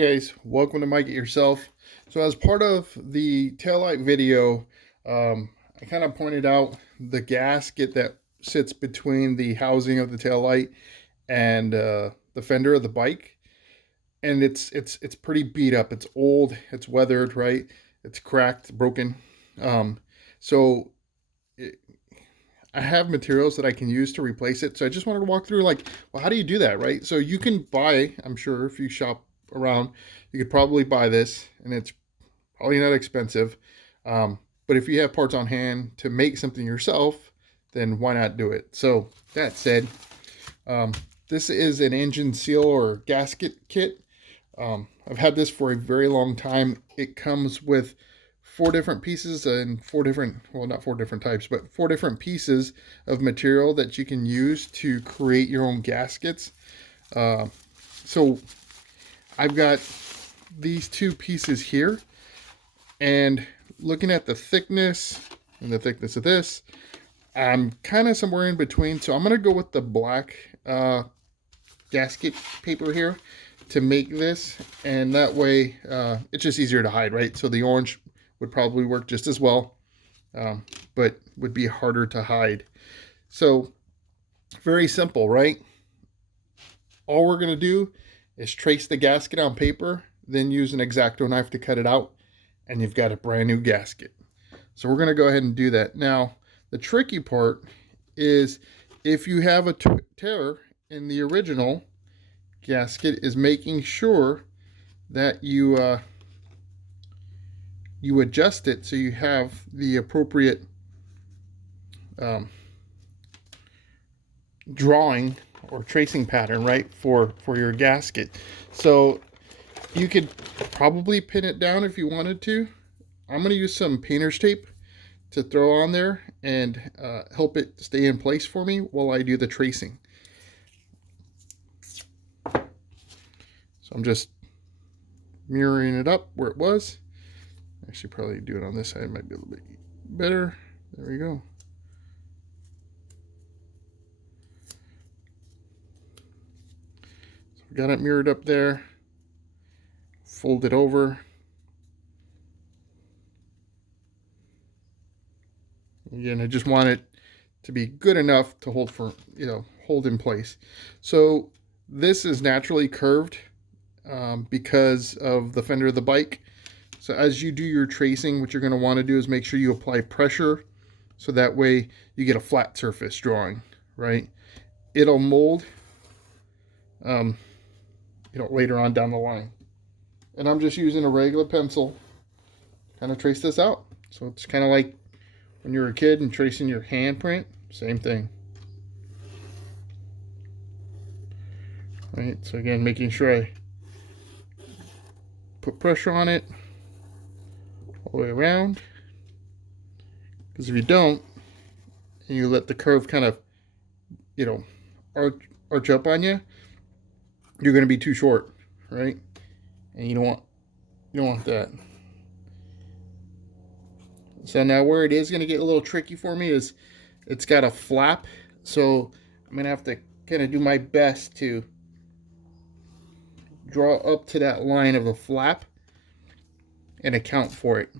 Hey guys, welcome to Make It Yourself. So as part of the taillight video, I kind of pointed out the gasket that sits between the housing of the taillight and the fender of the bike. And it's pretty beat up. It's old, it's weathered, right? It's cracked, broken. Um, so it, I have materials that I can use to replace it. So I just wanted to walk through like, well, how do you do that, right? So you can buy, I'm sure if you shop around, you could probably buy this and it's probably not expensive. But if you have parts on hand to make something yourself, then why not do it? So that said, um, this is an engine seal or gasket kit. I've had this for a very long time. It comes with four different pieces and four different, well, not four different types, but four different pieces of material that you can use to create your own gaskets. So I've got these two pieces here, and looking at the thickness and the thickness of this, I'm kind of somewhere in between. So I'm going to go with the black gasket paper here to make this, and that way it's just easier to hide, right? So the orange would probably work just as well, but would be harder to hide. So very simple, right? All we're going to do is trace the gasket on paper, then use an X-Acto knife to cut it out, and you've got a brand new gasket. So we're going to go ahead and do that. Now, the tricky part is if you have a tear in the original gasket, is making sure that you adjust it so you have the appropriate drawing or tracing pattern, right, for your gasket. So you could probably pin it down if you wanted to. I'm going to use some painter's tape to throw on there and help it stay in place for me while I do the tracing. So I'm just mirroring it up where it was. Actually, probably do it on this side, might be a little bit better. There we go. So we got it mirrored up there. Fold it over. Again, I just want it to be good enough to hold hold in place. So this is naturally curved because of the fender of the bike. So as you do your tracing, what you're going to want to do is make sure you apply pressure so that way you get a flat surface drawing, right? It'll mold, later on down the line. And I'm just using a regular pencil to kind of trace this out. So it's kind of like when you were a kid and tracing your handprint, same thing. Right, so again, making sure I put pressure on it all the way around, because if you don't and you let the curve kind of arch up on you, you're going to be too short, right? And you don't want that. So now where it is going to get a little tricky for me is it's got a flap, so I'm going to have to kind of do my best to draw up to that line of the flap and account for it.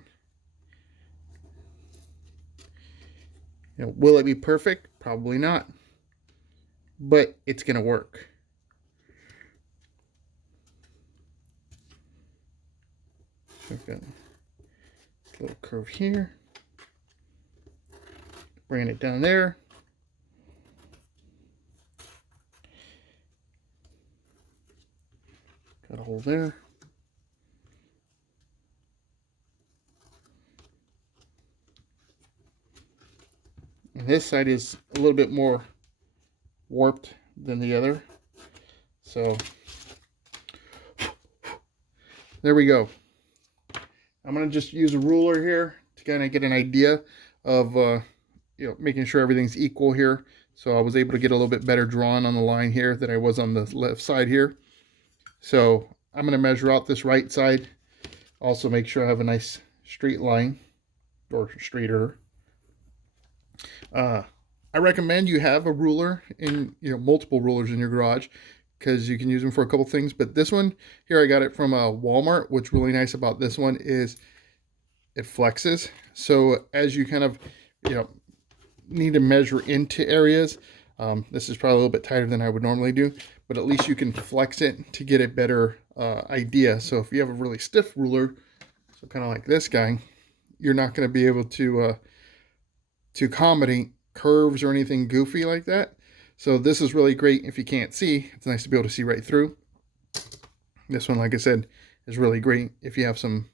Will it be perfect? Probably not. But it's going to work. I've got a little curve here. Bringing it down there. Got a hole there. And this side is a little bit more warped than the other. So there we go. I'm going to just use a ruler here to kind of get an idea of making sure everything's equal here. So I was able to get a little bit better drawing on the line here than I was on the left side here. So I'm going to measure out this right side. Also make sure I have a nice straight line, or straighter. I recommend you have a ruler in, multiple rulers in your garage, because you can use them for a couple things. But this one here, I got it from Walmart. What's really nice about this one is it flexes. So as you kind of, need to measure into areas, this is probably a little bit tighter than I would normally do, but at least you can flex it to get a better idea. So if you have a really stiff ruler, so kind of like this guy, you're not going to be able to accommodate curves or anything goofy like that. So this is really great if you can't see. It's nice to be able to see right through. This one, like I said, is really great if you have some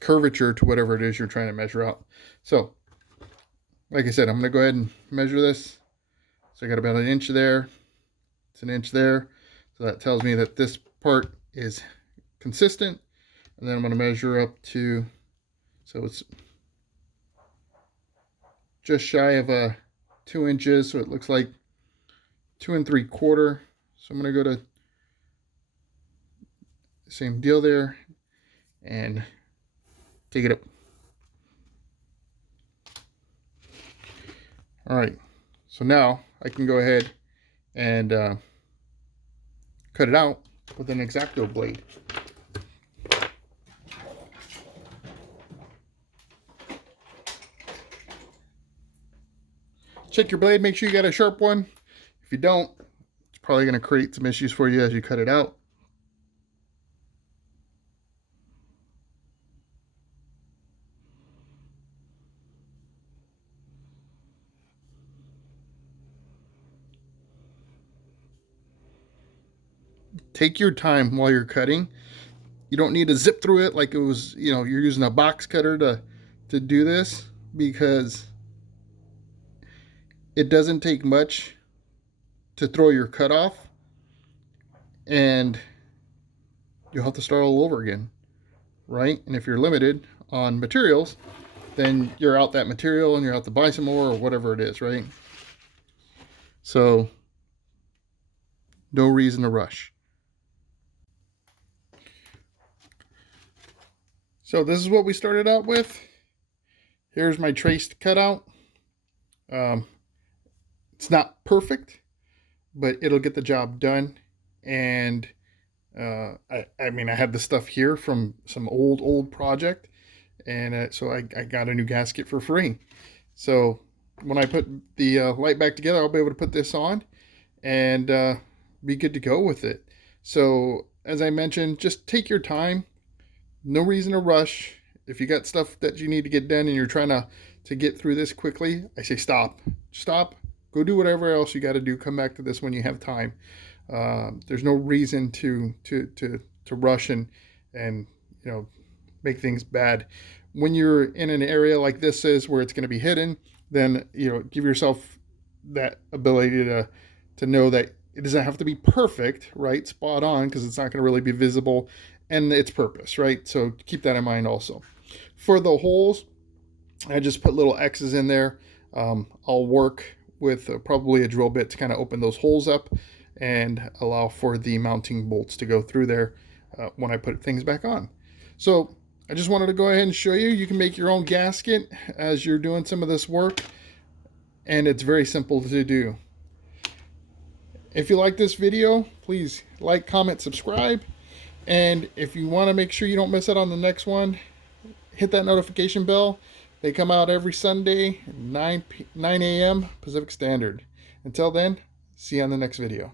curvature to whatever it is you're trying to measure out. So like I said, I'm going to go ahead and measure this. So I got about 1 inch there. It's 1 inch there. So that tells me that this part is consistent. And then I'm going to measure up to, so it's just shy of 2 inches. So it looks like 2 3/4. So I'm going to go to the same deal there and take it up. All right, so now I can go ahead and cut it out with an X-Acto blade. Check your blade, make sure you got a sharp one. If you don't, it's probably going to create some issues for you as you cut it out. Take your time while you're cutting. You don't need to zip through it like it was, you're using a box cutter to do this, because it doesn't take much to throw your cut off and you'll have to start all over again, right? And if you're limited on materials, then you're out that material and you're out to buy some more or whatever it is, right? So no reason to rush. So this is what we started out with. Here's my traced cutout. It's not perfect, but it'll get the job done. And I mean, I have the stuff here from some old project, and so I got a new gasket for free. So when I put the light back together, I'll be able to put this on and be good to go with it. So as I mentioned, just take your time. No reason to rush. If you got stuff that you need to get done and you're trying to get through this quickly, I say stop. Go do whatever else you got to do. Come back to this when you have time. There's no reason to rush and make things bad. When you're in an area like this is where it's going to be hidden, then give yourself that ability to know that it doesn't have to be perfect, right? Spot on, because it's not going to really be visible, and its purpose, right? So keep that in mind also. For the holes, I just put little X's in there. I'll work with probably a drill bit to kind of open those holes up and allow for the mounting bolts to go through there when I put things back on. So I just wanted to go ahead and show you. You can make your own gasket as you're doing some of this work, and it's very simple to do. If you like this video, please like, comment, subscribe. And if you want to make sure you don't miss out on the next one, hit that notification bell. They come out every Sunday, 9 a.m. Pacific Standard. Until then, see you on the next video.